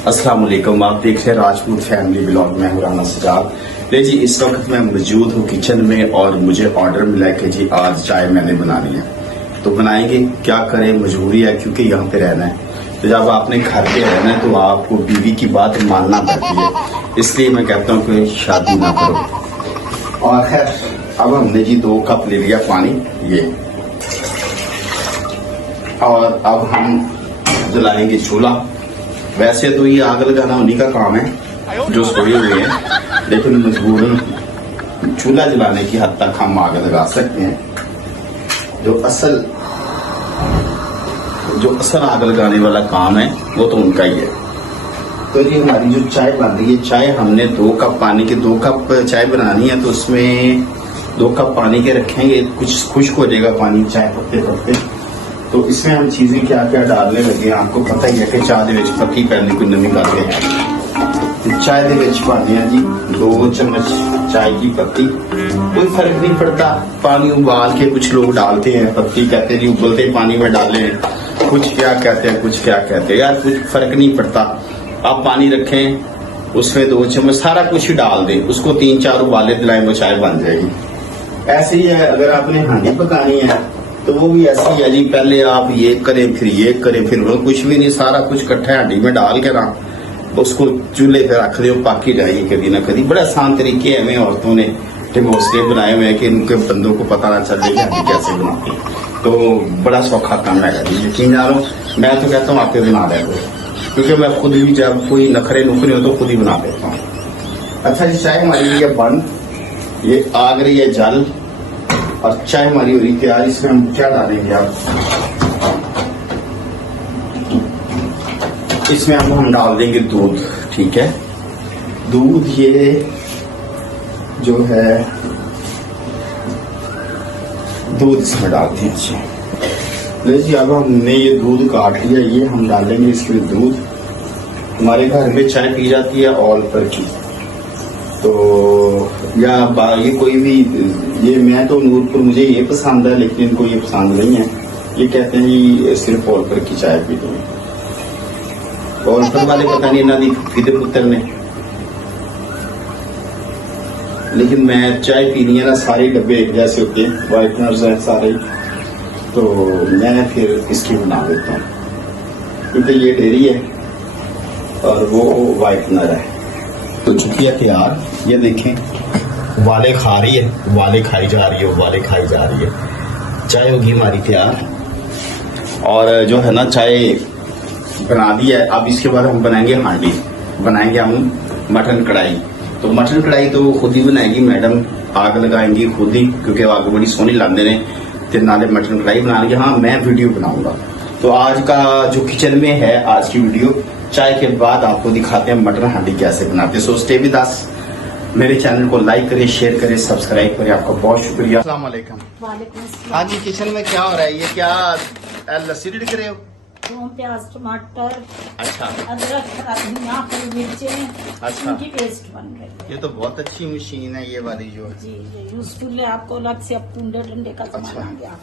अस्सलाम वालेकुम। आप देख रहे हैं राजपूत फैमिली ब्लॉग में हूं राना सजाद। ले जी, इस वक्त मैं मौजूद हूं किचन में और मुझे ऑर्डर मिला है कि जी आज चाय मैंने बनानी है, तो बनाएंगे। क्या करें, मजबूरी है क्योंकि यहाँ पे रहना है। तो जब आपने घर पे रहना है तो आपको बीवी की बात मानना पड़ती है, इसलिए मैं कहता हूँ कि शादी ना करो। और खैर, अब हमने जी 2 कप ले लिया पानी ये, और अब हम जलाएंगे चूल्हा। वैसे तो ये आग लगाना उन्हीं का काम है जो सोए हुए हैं, लेकिन मजबूरन चूल्हा जलाने की हद तक हम आग लगा सकते हैं। जो असल आग लगाने वाला काम है वो तो उनका ही है। तो ये हमारी जो चाय बन रही है, चाय हमने 2 कप पानी के 2 कप चाय बनानी है, तो उसमें 2 कप पानी के रखेंगे। कुछ खुश्क हो जाएगा पानी चाय पत्ते पत्ते। तो इसमें हम चीजें क्या क्या डालने लगे, आपको पता ही है कि चाय दे विच पत्ती पहले कोई नवी करके चाय दे विच पाते हैं जी 2 चम्मच चाय की पत्ती। कोई फर्क नहीं पड़ता, पानी उबाल के कुछ लोग डालते हैं, पत्ती कहते हैं जी उबलते पानी में डाले, कुछ क्या कहते हैं कुछ क्या कहते हैं, यार कुछ फर्क नहीं पड़ता। आप पानी रखें, उसमें 2 चम्मच सारा कुछ ही डाल दें, उसको 3-4 उबाले दिलाएं, वो चाय बन जाएगी। ऐसे ही है, अगर आपने हांडी पकानी है तो वो भी ऐसी है जी, पहले आप ये करें फिर ये करें फिर वो, कुछ भी नहीं, सारा कुछ इकट्ठा हांडी में डाल के ना उसको चूल्हे पे रख दो, पाकी जाएगी कभी ना कभी। बड़ा आसान तरीके हमें औरतों ने घोंसले बनाए हुए हैं कि उनके बंदों को पता ना चले कि हांडी कैसे बनाती है। तो बड़ा सौखा काम है, यकीन जानो। मैं तो कहता हूँ आपके बना दे, क्योंकि मैं खुद भी जब कोई नखरे नुखरे हो तो खुद ही बना देता हूँ। अच्छा जी, चाय हमारी ये बंद, ये आग रही है जल, और चाय हमारी हो रही तैयार। इसमें हम क्या डालेंगे आप, इसमें हम डाल देंगे दूध। ठीक है, दूध ये जो है दूध इसमें डालते हैं। अच्छा ले जी, अब हमने ये दूध काट लिया, ये हम डालेंगे इसमें दूध। हमारे घर में चाय पी जाती है ऑल पर की, तो या ये कोई भी, ये मैं तो नूरपुर, मुझे ये पसंद है, लेकिन इनको ये पसंद नहीं है। ये कहते हैं जी सिर्फ ऑल पर की चाय पी दो। ऑल पर वाले पता नहीं इन्होंने फिदे पुत्र ने, लेकिन मैं चाय पीनी है ना, सारे डब्बे एक जैसे होते हैं, वाइटनर्स हैं सारे, तो मैं फिर इसकी बना देता हूँ, क्योंकि ये डेयरी है और वो वाइटनर है। तो चुकी है तैयार, ये देखें वाले खा रही है, वाले खाई जा रही है, वाले खाई जा रही है। चाय होगी हमारी तैयार, और जो है ना चाय बना दी है। अब इसके बाद हम बनाएंगे हांडी, बनाएंगे हम मटन कढ़ाई। तो मटन कढ़ाई तो खुद ही बनाएगी मैडम, आग लगाएंगी खुद ही, क्योंकि आग बड़ी सोहनी लाते ने, ते नाले मटन कढ़ाई बनाएंगे। हाँ, मैं वीडियो बनाऊंगा। तो आज का जो किचन में है आज की वीडियो, चाय के बाद आपको दिखाते हैं मटन हांडी कैसे बनाते हैं। So stay with us. मेरे चैनल को लाइक करें, शेयर करें, सब्सक्राइब करें। आपका बहुत शुक्रिया। अस्सलाम वालेकुम। हाँ जी, किचन में क्या हो रहा है? ये क्या लस्सी रिड़ रहे हो? प्याज, टमाटर, अच्छा, अदरक, धनिया, हरी मिर्चें, अच्छा, इनकी पेस्ट बन रही है। ये तो बहुत अच्छी मशीन है ये वाली जो। जी, ये यूजफुल है। आपको अलग से अब टुंडे डंडे का सामान आ गया,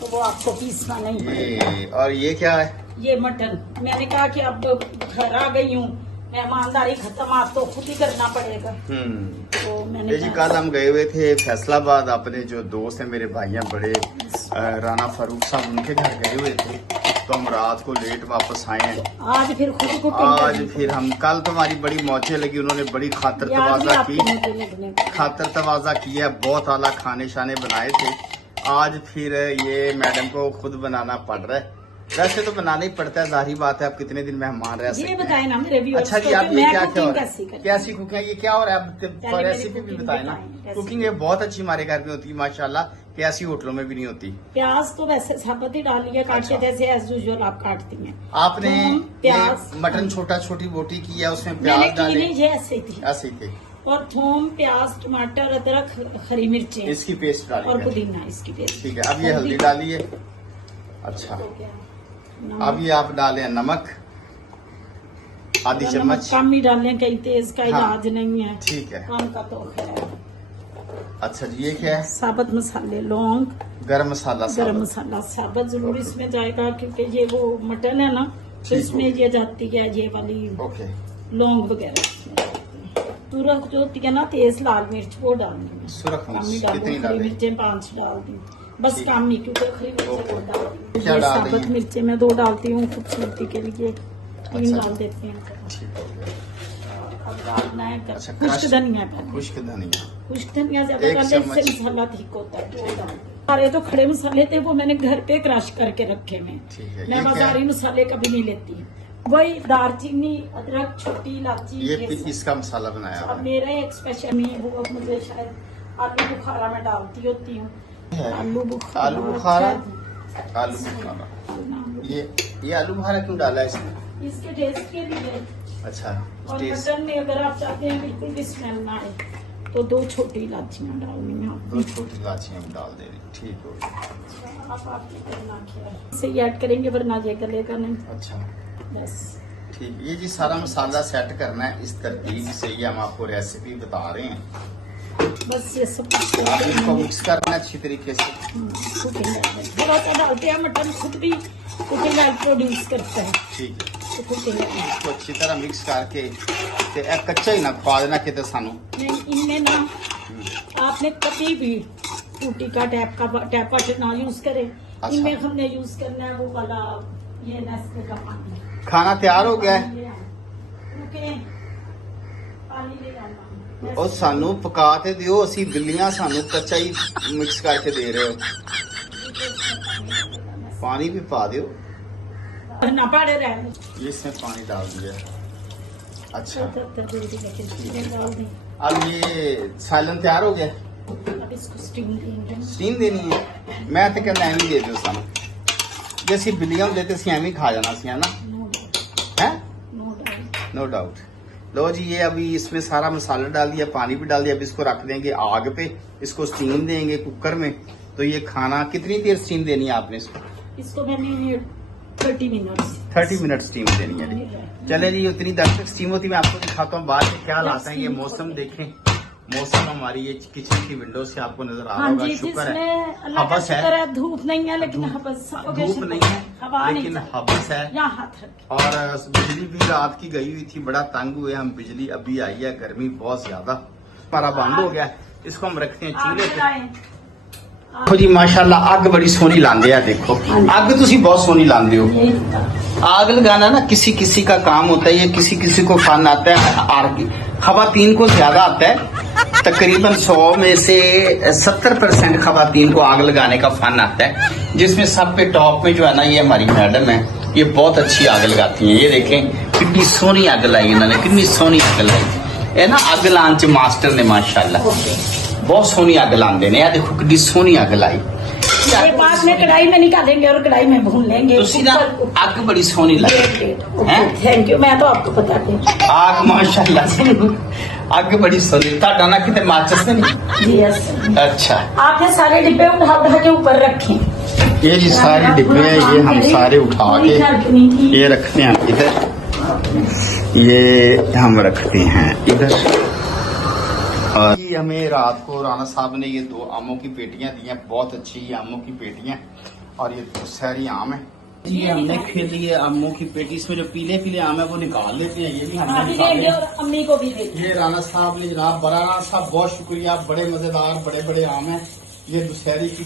तो वो आपको पीसना नहीं पड़ेगा। और ये क्या है? ये मटन। मैंने कहा कि अब घर आ गई हूँ, मेहमानदारी खत्म, आप तो खुद ही करना पड़ेगा। तो मैंने जी, कल हम गए हुए थे फैसलाबाद, अपने जो दोस्त है मेरे भाई हैं बड़े, राना फारूक साहब, उनके घर गए हुए थे, तो हम रात को लेट वापस आए हैं। तो आज फिर खुद को आज फिर हम, कल तो हमारी बड़ी मौजें लगी, उन्होंने बड़ी खातर तवाजा की, खातर तवाजा की है, बहुत आला खाने शाने बनाए थे। आज फिर ये मैडम को खुद बनाना पड़ रहा है। वैसे तो बनाना ही पड़ता है, जाहिर बात है, आप कितने दिन मेहमान रह सकते हैं। ये बताए ना मेरे व्यूअर्स। अच्छा जी, आप ये क्या कैसी कुकिंग है, ये क्या हो रहा है? रेसिपी भी बताए ना। कुकिंग ये बहुत अच्छी हमारे घर में होती है माशाल्लाह, कि ऐसी होटलों में भी नहीं होती। प्याज तो वैसे साबुत ही डाली है, काट के जैसे एज यूजुअल आप काटती हैं। आपने प्याज, मटन छोटा छोटी बोटी की है, उसमें प्याज डाले? ऐसे ही ऐसे ही थे। और थूम, प्याज, टमाटर, अदरक, हरी मिर्चें, इसकी पेस्ट डाली और पुदीना इसकी पेस्ट। ठीक है, अब ये हल्दी डाली है। अच्छा, अब ये आप डालें नमक आधी चम्मच। कम ही डालें, कहीं तेज का इलाज नहीं है। ठीक है, कम का तो खैर। अच्छा जी, ये क्या है? साबुत मसाले, लौंग, गरम मसाला साबुत जरूर इसमें जाएगा, क्योंकि ये वो मटन है ना, फिर इसमें ये जाती है ये वाली ओके। लौंग वगैरह इसमें। तुरक जो होती है ना तेज लाल मिर्च वो डालनी है। सुरख कम ही मिर्च डालूं, कितनी खड़ी डालें? मिर्चें 5 डाल दी बस, ठीक। कम नहीं क्योंकि खड़ी मिर्चें बहुत डालती क्या हूँ। डाल रही साबुत हैं? मिर्चें मैं 2 डालती हूँ खूबसूरती के लिए, 3 अच्छा। डाल देती हूँ। ठीक हो गया। अब डालना है अच्छा, खुश्क क्रश- धनिया पहले। खुश्क धनिया। खुश्क धनिया ज्यादा 1 डालने से चम्मच। मसाला ठीक होता है, वो डाल दो। सारे तो खड़े मसाले थे वो मैंने घर पे क्रश करके रखे में, ठीक है। मैं ये क्या बाजारी है? मसाले कभी नहीं लेती। वही दालचीनी, अदरक, छोटी इलायची, ये सब। इसका मसाला बनाया अब आपने? मेरा एक स्पेशल नहीं वो मुझे शायद आलू बुखारा में डालती होती हूँ। आलू बुखारा, आलू बुखारा? अच्छा, आलू बुखारा। नाम ये आलू बुखारा क्यों डाला है इसमें? इसके टेस्ट के लिए। अच्छा, और टेस्ट। मटन में अगर आप चाहते हैं बिल्कुल भी स्मेल ना आए तो 2 छोटी इलायचियाँ डालनी है आपको। 2 छोटी इलायचियाँ डाल दे रही। ठीक हो गया। आप आपकी करना क्या है, इसे ऐड करेंगे वरना ये गलेगा नहीं। अच्छा, बस ठीक। ये जी सारा मसाला सेट करना है इस तरतीब से, ये हम आपको रेसिपी बता रहे हैं। बस ये सब आप इसको मिक्स करना है अच्छी तरीके से। कुकिंग ऑयल थोड़ा सा डालते हैं, मटन खुद भी कुकिंग ऑयल प्रोड्यूस करता है ठीक है। तो कुकिंग ऑयल इसको अच्छी तरह मिक्स करके ते ए कच्चा ही ना खवा देना किते सानू। इनमें ना आपने कभी भी टूटी का टैप वाटर ना यूज करें। अच्छा। इनमें हमने यूज करना है वो वाला ये नेस्ले का पानी। खाना तैयार हो गया है। ओके, पानी ले आना। ਉਹ ਸਾਨੂੰ ਪਕਾ ਤੇ ਦਿਓ, ਅਸੀਂ ਬਿੱਲੀਆਂ ਸਾਨੂੰ ਕੱਚਾ ਹੀ ਮਿਕਸ ਕਰਕੇ ਦੇ ਰਹੇ ਹੋ। पानी भी पा दियो। ना पाड़े रहे ये इसमें पानी डाल दिया। अच्छा, डाल दें। अब ये सालन तैयार हो गया। अब इसको स्टीम देंगे। स्टीम देनी है। मैं तो कहना एवं दे दो सानू, जे ਅਸੀਂ ਬਿੱਲੀਆਂ ਹੁੰਦੇ ਤੇ ਅਸੀਂ ਐਵੇਂ ਹੀ ਖਾ ਜਾਣਾ ਸੀ, है ना? है नो डाउट। लो जी, ये अभी इसमें सारा मसाला डाल दिया, पानी भी डाल दिया। अब इसको रख देंगे आग पे, इसको स्टीम देंगे कुकर में। तो ये खाना कितनी देर स्टीम देनी है आपने इसको मैंने 30 मिनट्स 30 मिनट स्टीम देनी है जी। चले जी, उतनी देर तक स्टीम होती मैं आपको दिखाता हूँ बाहर से क्या लाता है। ये मौसम देखें, मौसम हमारी ये किचन की विंडो से आपको नजर आ रहा हाँ होगा। जी, शुक्र जिसमें है अल्लाह का हबस है, शुक्र है धूप नहीं है, लेकिन हबस धूप नहीं है हवा नहीं लेकिन हबस है। यहाँ हाथ रख। और बिजली भी रात की गई हुई थी, बड़ा तंग हुए हम। बिजली अभी आई है, गर्मी बहुत ज्यादा, हमारा बंद हो गया। इसको हम रखते हैं चूल्हे पे। देखो जी माशाल्लाह अग बड़ी सोहनी लांदे आ। देखो अग तुसी बहुत सोहनी लांदे हो। आग लगाना ना किसी किसी का काम होता है, ये किसी किसी को फन आता है। खवातीन को ज्यादा आता है, तकरीबन 100 में से 70% खवातीन को आग लगाने का फन आता है। जिसमें सब पे टॉप में जो है ना, ये हमारी मैडम है, ये बहुत अच्छी आग लगाती हैं। ये देखें कितनी सोहनी आग लाई इन्होंने, कितनी सोहनी आग लाई है ना। अग लान च मास्टर ने माशाल्लाह बहुत सोहनी अग लांदे ने। देखो कितनी सोहनी अग लाई। ये बाद में कढ़ाई में निकालेंगे और कढ़ाई में भून लेंगे। तुसी ना अग बड़ी सोहनी लाई है। थैंक यू, मैं तो आपको बता दूं। आग माशाल्लाह अग बड़ी सोहनी। ਤੁਹਾਡਾ ना किते माचिस नहीं? जी यस। अच्छा, आपने सारे डिब्बे उठा उठा के ऊपर रखे। ये जी सारे डिब्बे हैं, ये हम सारे उठा के ये रखते हैं इधर, ये हम रखते हैं इधर। और ये हमें रात को राना साहब ने ये 2 आमों की पेटियां दी हैं, बहुत अच्छी आमों की पेटियां। और ये सारी आम है। ये हमने खेल लिए आमों की पेटी, इसमें जो पीले पीले आम है वो निकाल लेते हैं। ये भी हमने अभी निकाले। देंगे और अम्मी को भी देंगे। ये राना साहब ने जनाब, बड़ा राना साहब बहुत शुक्रिया, बड़े मजेदार बड़े बड़े आम हैं। ये दुशहरी की